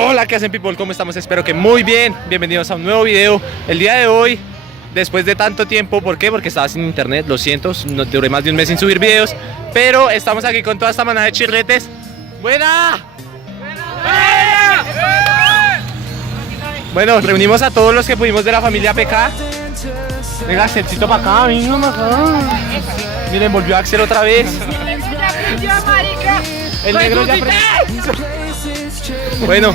Hola, ¿qué hacen, people? ¿Cómo estamos? Espero que muy bien. Bienvenidos a un nuevo video. El día de hoy, después de tanto tiempo, ¿por qué? Porque estaba sin internet, lo siento, no duré más de un mes sin subir videos. Pero estamos aquí con toda esta manada de chirretes. ¡Buena! Bueno, reunimos a todos los que pudimos de la familia PK. Venga, Axelcito para acá, venga para acá. Miren, volvió Axel otra vez. El negro ya Bueno,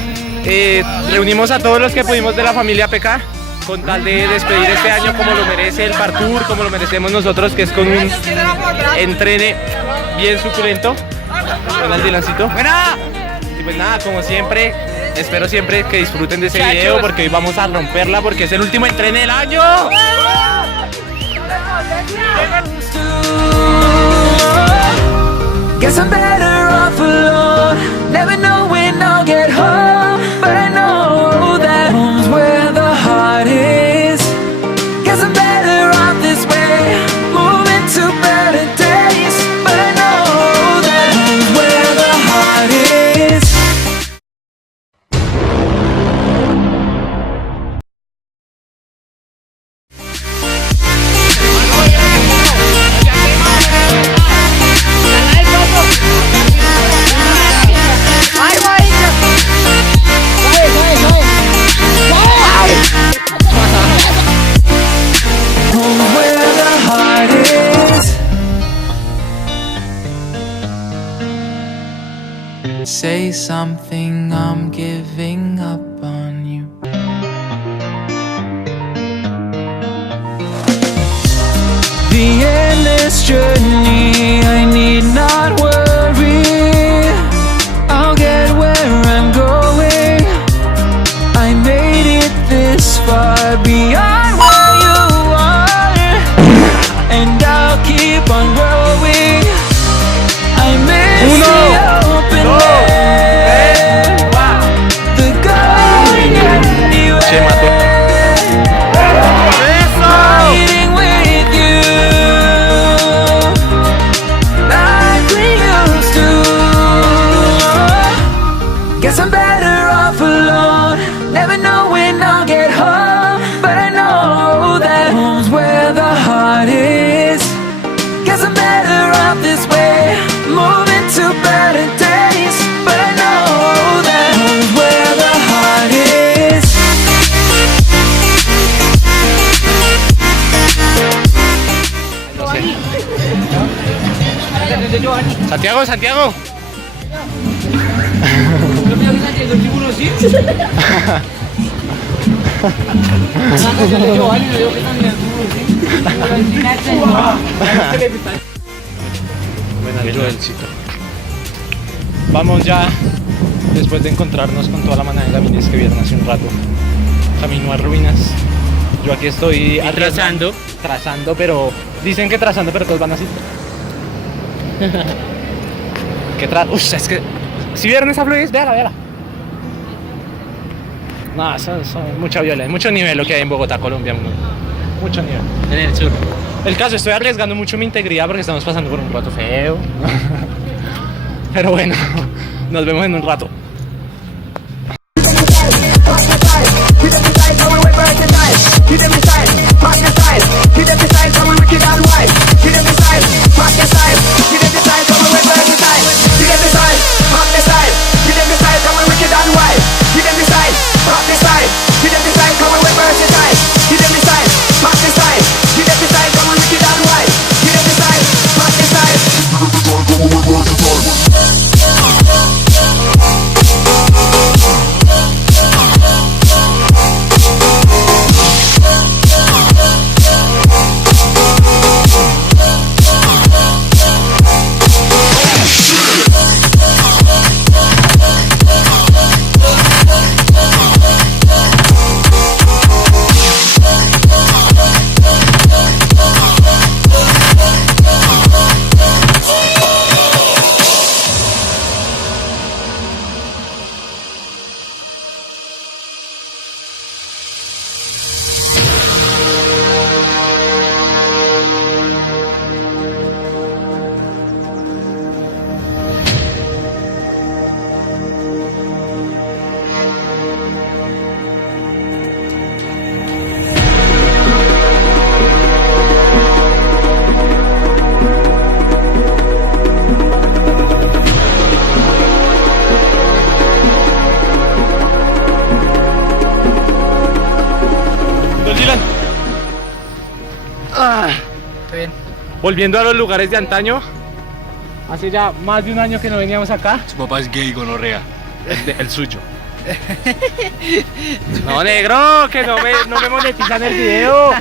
reunimos a todos los que pudimos de la familia PK con tal de despedir este año como lo merece el parkour, como lo merecemos nosotros, que es con un entrene bien suculento. Hola, el Dilancito. Y pues nada, como siempre, espero siempre que disfruten de ese video porque hoy vamos a romperla porque es el último entrene del año. Guess I'm better off alone. Never know when I'll get home, but I know that home's where the heart is. Guess I'm better off this way, moving to better days, but I know that home's where the heart is. Say something, I'm giving up on you. The endless journey, I need not worry. I'll get where I'm going. I made it this far beyond where you are, and I'll keep on growing. I miss the open air, the going anywhere, fighting with you like we used to. Guess I'm better off alone. Never know when I'll get home, but I know that home's where the heart is. Guess I'm better off this way, moving to better days, but I know that home's where the heart is. Santiago, Santiago. Joelcito. Vamos ya, después de encontrarnos con toda la manada de gamines que vieron hace un rato, camino a ruinas. Yo aquí estoy trazando, pero dicen que trazando, pero todos van así. Es que si vieron esa fluidez, véala. No, son mucha violencia, mucho nivel lo que hay en Bogotá, Colombia, mucho nivel. En el sur. El caso, estoy arriesgando mucho mi integridad porque estamos pasando por un rato feo. Pero bueno, nos vemos en un rato. volviendo a los lugares de antaño. Hace ya más de un año que no veníamos acá. Su papá es gay, gonorrea. El suyo. No, negro, que no me monetizan el video.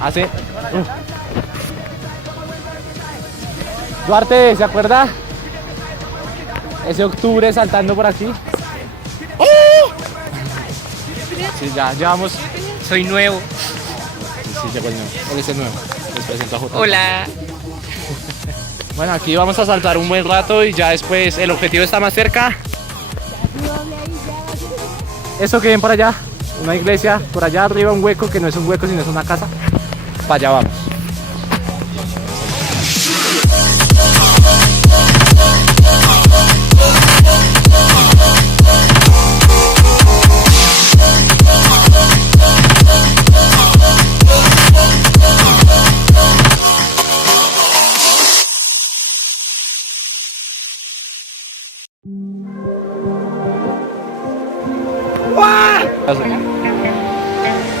Hace... Duarte, ¿se acuerda? Ese octubre saltando por aquí. Sí, ya llevamos. Soy nuevo. Sí, llegó el nuevo. Él es el nuevo. Les presento a J. Hola. Bueno, aquí vamos a saltar un buen rato y ya después el objetivo está más cerca. Eso que ven por allá, una iglesia, por allá arriba un hueco que no es un hueco sino es una casa. Para allá vamos.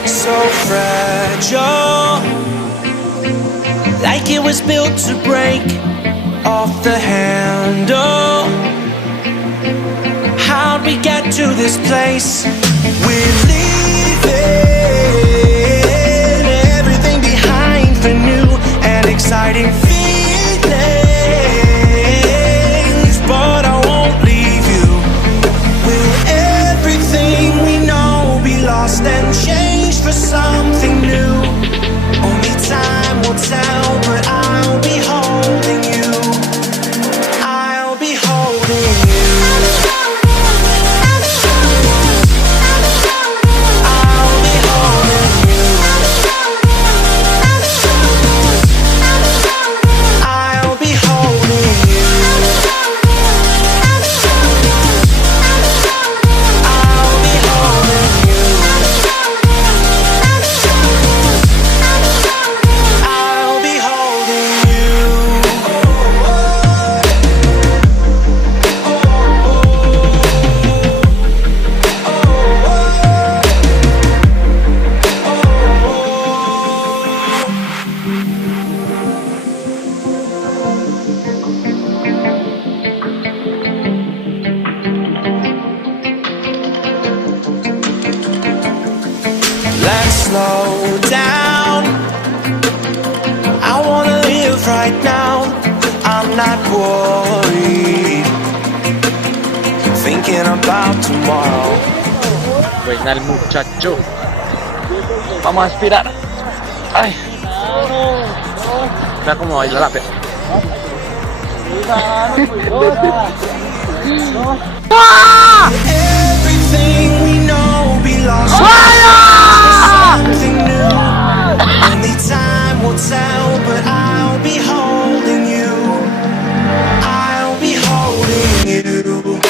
So fragile, like it was built to break off the handle. How'd we get to this place? We're leaving everything behind for new and exciting feelings, but I won't leave you. Will everything we know be lost and changed for something new? Only time will tell, but I'll be holding you. I'll be holding you. I'll be holding you. I'll be holding you. I'll be holding you. I'll be holding you. Let's slow down. I wanna live right now. I'm not worried, thinking about tomorrow. Buena el muchacho. Vamos a aspirar. Ay. Mira cómo baila la perra. Everything we know be lost. Something new. Only time will tell, but I'll be holding you. I'll be holding you.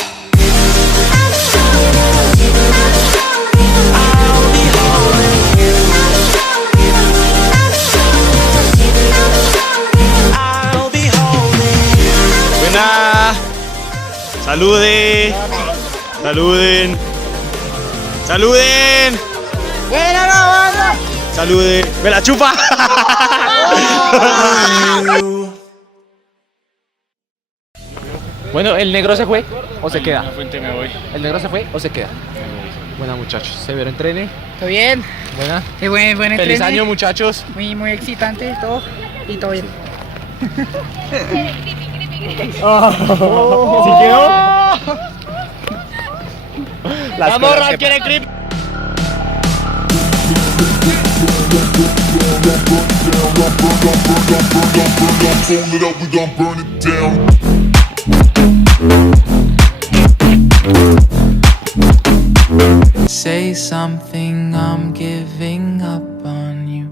I'll be holding you. I'll be holding you. Buena. Salude. Saluden. Saluden. Buena la banda. Salude. ¡Me la chupa! Bueno, ¿el negro se fue o se queda? La fuente me voy. ¿El negro se fue o se queda? Buena, muchachos. Severo entrene. ¿Todo bien? Buena. Qué buen Feliz entrene. año, muchachos. Muy excitante todo. Y todo bien. ¿Sí quedó? La morra quiere creep. Fold it up, we gon' burn it down. Say something, I'm giving up on you.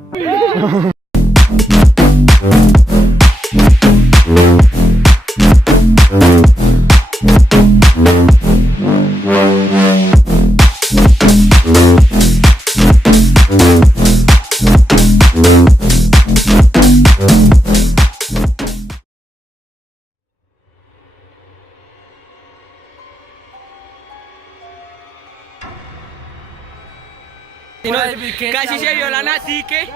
Casi se violan así que.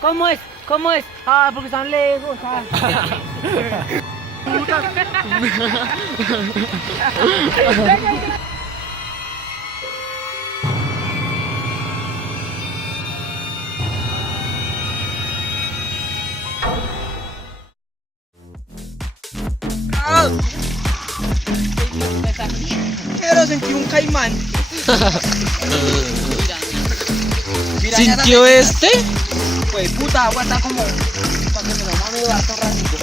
¿Cómo es? ¿Cómo es? Ah, porque están lejos. Ah. Pero sentí un caimán. ¿Sintió este? Pues puta, aguanta como para que me lo mame harto ratito.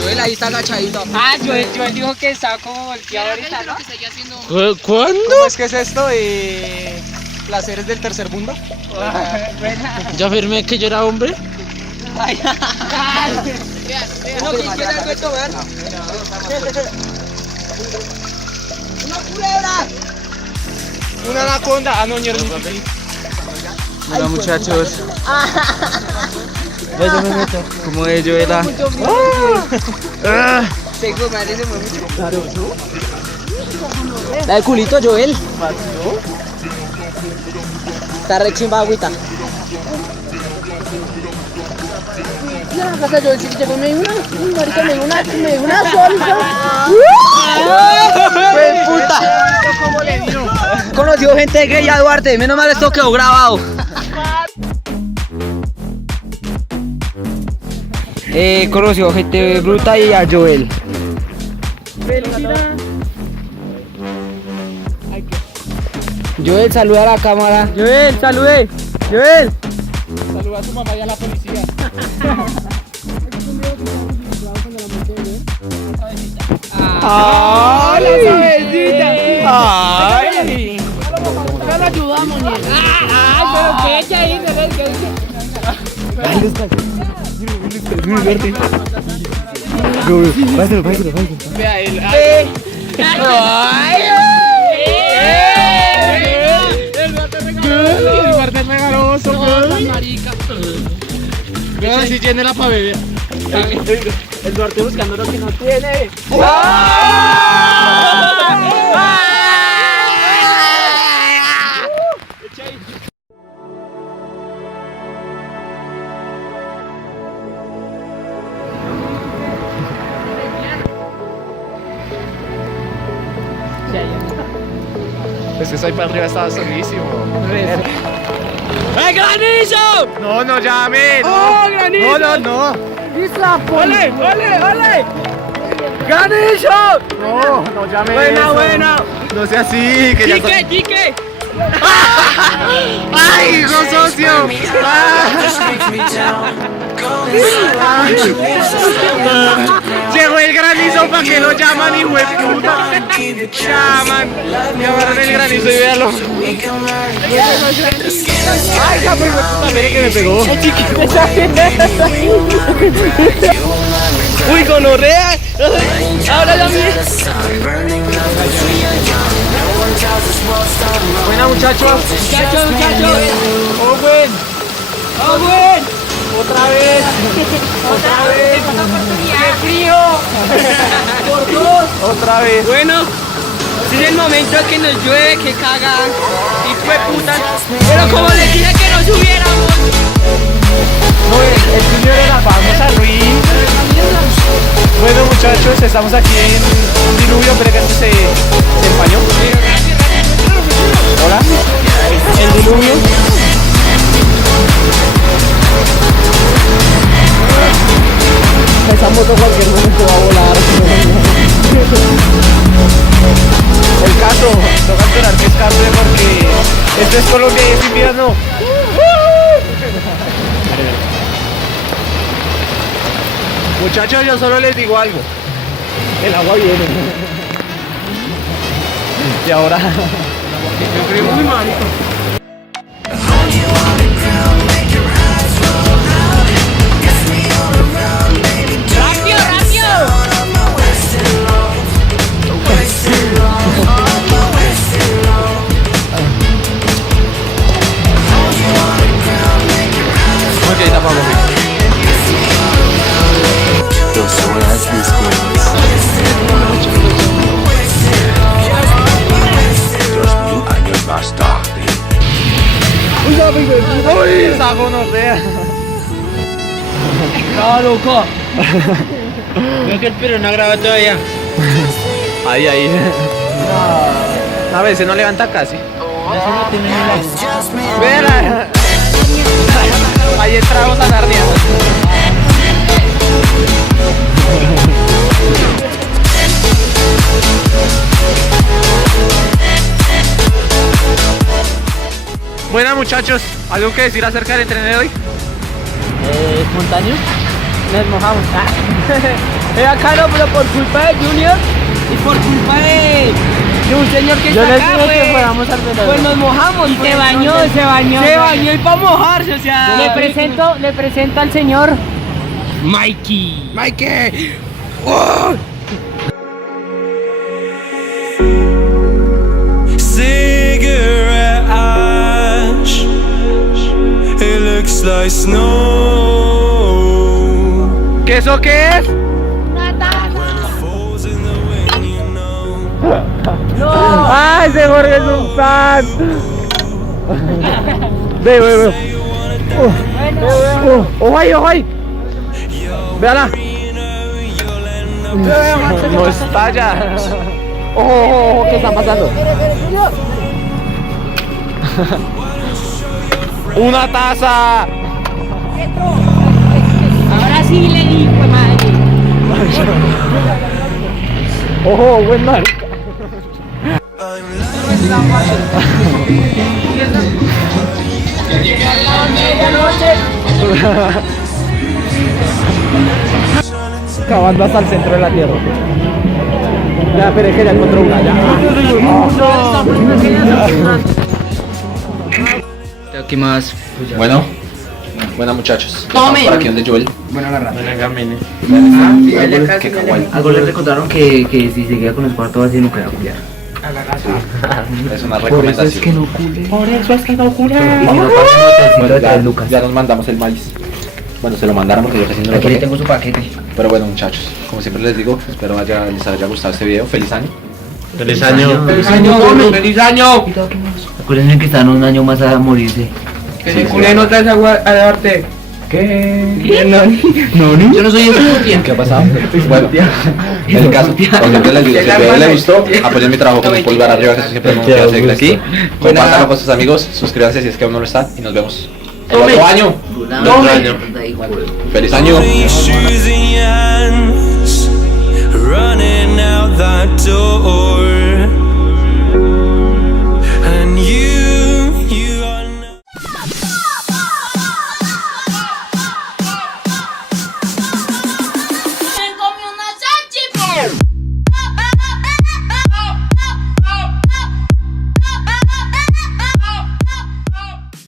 Joel ahí está agachadito. Ah, Joel dijo que estaba como volteado ahorita, ¿no? ¿Cuándo? ¿Cómo es que es esto? ¿Placeres del tercer mundo? Yo afirmé que yo era hombre. No, ¿quién quiere algo esto, ver? ¡Una culebra! Una anaconda. Ah, no, ñero. Hola muchachos. Ya yo me meto. ¿Cómo es Joela? Se madre se mueve mucho. Claro. La del culito, Joel. Está re chimba agüita. La casa Joel sí que llegó, me dio una solita. ¡Fue puta! ¿Cómo le dio? Conoció gente gay a Duarte, menos mal esto quedó grabado. Conoció gente bruta y a Joel. Joel, saluda a la cámara. Joel, salude. Joel. Saluda a tu mamá y a la policía. ¡Ay, la suavecita! ¡Ay! Ya lo ayudamos, ni. Pero que echa ahí, Vea él. El Duarte es regaloso, marica. Vea si tiene la pa' beber. El Duarte buscando lo que no tiene. Pues eso ahí para arriba estaba solísimo. ¡El granizo! No, no llame. ¡Oh, granizo! No. ¡Ole! ¡Granizo! No llame. Buena. No sea así, que ya ¡Tique! ¡Ay, hijo socio! Llegó el granizo para que lo llaman, hijo de puta. Llaman. Me agarran el granizo y véalo. Ay, ya pues puta, mire que me pegó. ¡Uy, gonorrea! ¡Ahora ya mire! Buena, muchachos. ¡Muchachos! ¡Owen! ¡Otra vez! ¡Qué frío! ¡Por dos! Otra vez. Bueno, este es el momento que nos llueve, que cagan y fue puta. Pero como les dije que nos subiéramos. No, el junior era, vamos a ruin. Bueno, muchachos, estamos aquí en un diluvio, pero que esto se empañó. Hola. El diluvio. Esa moto cualquier momento va a volar. El caso, toca esperar que escape porque esto es Colombia y es invierno. Muchachos, yo solo les digo algo. El agua viene. Y ahora. Yo creo muy mal. Ok, tapamos. gonorrea. No, loco. Creo que el pero no graba todavía. Ahí. A veces no levanta casi. Vela. Ahí entramos a Narnia. Buenas muchachos, ¿algo que decir acerca del entreno de hoy? Montaño. Nos mojamos. Es bacano, pero por culpa de Junior y por culpa de un señor que está acá, pues, que fuéramos al velódromo. Pues nos mojamos. Y se bañó. Se bañó y para mojarse, o sea. Le presento al señor Mikey. Cigarette ash, it looks like snow. ¿Qué eso qué es? Falls in the wind, you know. ¡Ay, ese Jorge es un fan! Ve. ¡Ojo ahí! ¡Véala! No estalla. ¡Ojo! ¿Qué está pasando? ¡Una taza! Ahora sí le digo, madre. ¡Ojo, buen mar! Cavando hasta el centro de la tierra. Ya, pero es que ya encontró una, ya. ¿Qué más? Bueno, buenas muchachos. Tome. Por aquí donde Joel. Buena garra. Qué kawaii. Algo le recordaron que si se queda con el cuarto así no queda culiar. Es una recomendación. Por eso es que no cule. Bueno, ya nos mandamos el maíz. Bueno, se lo mandaron porque yo casi no lo Aquí le toqué. tengo su paquete. Pero bueno muchachos, como siempre les digo, espero les haya gustado este video. Feliz año. Feliz año. ¡Feliz año! ¡Feliz año! Acuérdense que están un año más a morirse. Que se culen otra vez a darte. ¿Qué? No, yo no soy el ¿Qué ha pasado? Bueno, el caso, como siempre les digo, si el video les gustó, apoyen mi trabajo con un pulgar arriba, que eso siempre me motiva a seguir aquí. Compártanlo con sus amigos, suscríbanse si es que aún no lo están y nos vemos el otro año. Feliz año. Your shoes in your hands, running out that door.